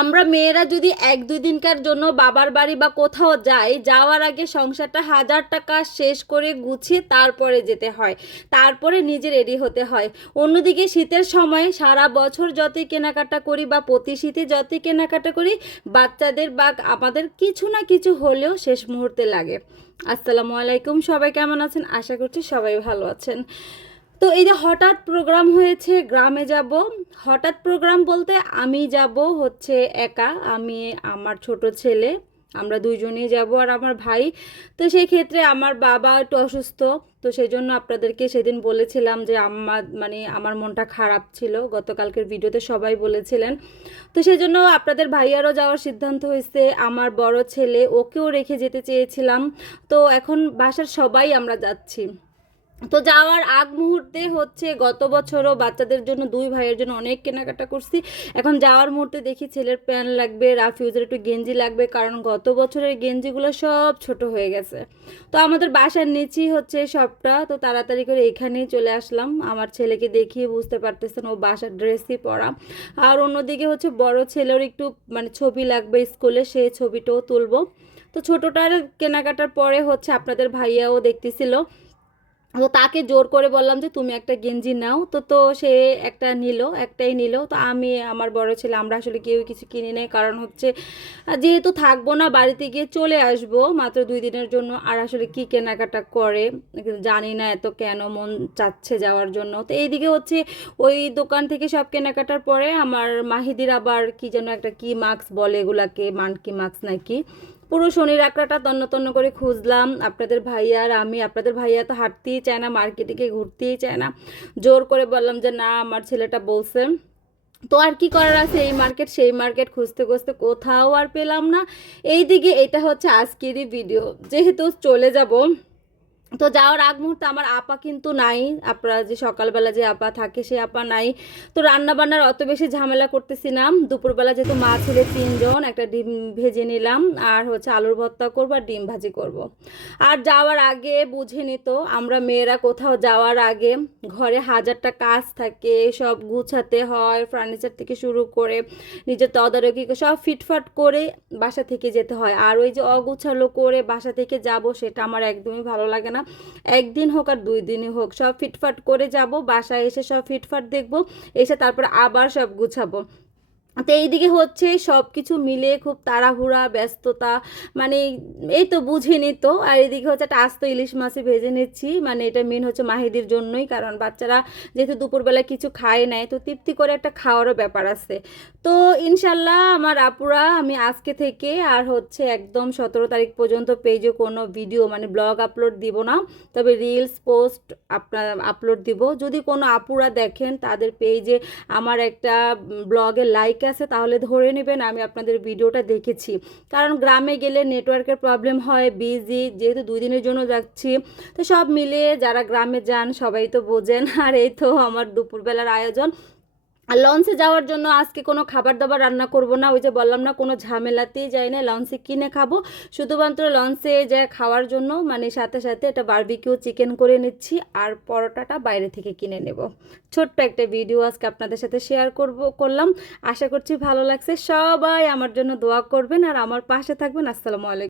আমরা মেয়েরা যদি এক দুই দিনকার জন্য বাবার বাড়ি বা কোথাও যাই, যাওয়ার আগে সংসারটা হাজার টাকা শেষ করে গুছিয়ে তারপরে যেতে হয়। তারপরে নিজে রেডি হতে হয়। অন্যদিকে শীতের সময় সারা বছর যতই কেনাকাটা করি বা প্রতি শীতে যতই কেনাকাটা করি, বাচ্চাদের বা আমাদের কিছু না কিছু হলেও শেষ মুহূর্তে লাগে। আসসালামু আলাইকুম, সবাই কেমন আছেন? আশা করছি সবাই ভালো আছেন। তো এই যে হঠাৎ প্রোগ্রাম হয়েছে, গ্রামে যাব। হঠাৎ প্রোগ্রাম বলতে আমি যাব হচ্ছে একা, আমি, আমার ছোট ছেলে, আমরা দুইজনেই যাব আর আমার ভাই। তো সেই ক্ষেত্রে আমার বাবা একটু অসুস্থ, তো সেই জন্য আপনাদেরকে সেদিন বলেছিলাম যে আমার মানে আমার মনটা খারাপ ছিল। গতকালকের ভিডিওতে সবাই বলেছিলেন। তো সেই জন্য আপনাদের ভাইয়ারও যাওয়ার সিদ্ধান্ত হয়েছে। আমার বড় ছেলে, ওকেও রেখে যেতে চেয়েছিলাম। তো এখন বাসার সবাই আমরা যাচ্ছি। তো যাওয়ার আগ মুহূর্তে হচ্ছে গত বছরও বাচ্চাদের জন্য দুই ভাইয়ের জন্য অনেক কেনাকাটা করছি। এখন যাওয়ার মুহূর্তে দেখি ছেলের প্যান্ট লাগবে রাফিউজের একটু গেঞ্জি লাগবে, কারণ গত বছরের গেঞ্জিগুলো সব ছোট হয়ে গেছে। তো আমাদের বাসার নিচেই হচ্ছে সবটা, তো তাড়াতাড়ি করে এখানেই চলে আসলাম। আমার ছেলেকে দেখিয়ে বুঝতে পারতেছেন ও বাসার ড্রেসই পরা। আর অন্যদিকে হচ্ছে বড় ছেলের একটু মানে ছবি লাগবে স্কুলে সেই ছবিটাও তুলবো। তো ছোটোটার কেনাকাটার পরে হচ্ছে আপনাদের ভাইয়াও দেখতেছিল। তো তাকে জোর করে বললাম যে, তুমি একটা গেঞ্জি নাও। তো তো সে একটা নিল, একটাই নিল। তো আমি, আমার বড় ছেলে, আমরা আসলে কেউ কিছু কিনি নেই। কারণ হচ্ছে যেহেতু থাকব না, বাড়িতে গিয়ে চলে আসব মাত্র দুই দিনের জন্য, আর আসলে কি কেনাকাটা করে জানি না এত কেন মন চাচ্ছে যাওয়ার জন্য। তো এইদিকে হচ্ছে, ওই দোকান থেকে সব কেনাকাটার পরে আমার মাহিদির আবার কি যেন একটা কি মাস্ক বলে এগুলাকে, মানকি মাস্ক নাকি পুরো শনির আঁকড়াটা তন্ন তন্ন করে খুঁজলাম। আপনাদের ভাইয়া আর আমি, আপনাদের ভাইয়া তো হাঁটতেই চায় না, মার্কেটে গিয়ে ঘুরতেই চায় না। জোর করে বললাম যে, না, আমার ছেলেটা বলছে। তো আর কি করার আছে? এই মার্কেট, সেই মার্কেট খুঁজতে খুঁজতে কোথাও আর পেলাম না। এইদিকে এটা হচ্ছে আজকেরই ভিডিও যেহেতু চলে যাব তো যাওয়ার আগ মুহূর্তে আমার আপা কিন্তু নাই। আপনারা যে সকালবেলা যে আপা থাকে সে আপা নাই। তো রান্না বান্নার অত বেশি ঝামেলা করতেছিলাম দুপুরবেলা যেহেতু মা ছেলে তিনজন, একটা ডিম ভেজে নিলাম। আর হচ্ছে আলুর ভর্তা করব আর ডিম ভাজি করব। আর যাওয়ার আগে বুঝে নিত, আমরা মেয়েরা কোথাও যাওয়ার আগে ঘরে হাজারটা কাজ থাকে, সব গুছাতে হয় ফার্নিচার থেকে শুরু করে নিজের তদারকি সব ফিটফাট করে বাসা থেকে যেতে হয়। আর ওই যে অগুছালো করে বাসা থেকে যাব, সেটা আমার একদমই ভালো লাগে না। একদিন হোক আর দুই দিনই হোক, সব ফিটফাট করে যাব, বাসায় এসে সব ফিটফাট দেখব, এসে তারপর আবার সব গুছাবো। তো এইদিকে হচ্ছে সব কিছু মিলে খুব তাড়াহুড়া, ব্যস্ততা মানে এই তো বুঝিনি তো। আর এদিকে হচ্ছে একটা আস্ত ইলিশ মাছে ভেজে নিচ্ছি। মানে এটা মেন হচ্ছে মাহিদির জন্যই, কারণ বাচ্চারা যেহেতু দুপুরবেলা কিছু খায় নাই, তো তৃপ্তি করে একটা খাওয়ারও ব্যাপার আছে। তো ইনশাল্লাহ আমার আপুরা, আমি আজকে থেকে আর হচ্ছে একদম সতেরো তারিখ পর্যন্ত পেজে কোনো ভিডিও মানে ব্লগ আপলোড দিব না। তবে রিলস পোস্ট আপনার আপলোড দিব। যদি কোনো আপুরা দেখেন, তাদের পেজে আমার একটা ব্লগে লাইক আছে, তাহলে ধরে নেবেন আমি আপনাদের ভিডিওটা দেখেছি। কারণ গ্রামে গেলে নেটওয়ার্কের প্রবলেম হয় বিজি যেহেতু দুই দিনের জন্য যাচ্ছি। তো সব মিলিয়ে যারা গ্রামে যান, সবাই তো বোঝেন। আর এই তো আমার দুপুরবেলার আয়োজন। লঞ্চে যাওয়ার জন্য আজকে কোনো খাবার দাবার রান্না করব না। ওই যে বললাম না, কোনো ঝামেলাতেই যাই না। লঞ্চে কিনে খাব। শুধুমাত্র লঞ্চে যা খাওয়ার জন্য মানে সাথে সাথে একটা বারবিকিউ চিকেন করে নিচ্ছি আর পরোটাটা বাইরে থেকে কিনে নেব। ছোট্ট একটা ভিডিও আজকে আপনাদের সাথে শেয়ার করব, করলাম। আশা করছি ভালো লাগছে। সবাই আমার জন্য দোয়া করবেন আর আমার পাশে থাকবেন। আসসালামু আলাইকুম।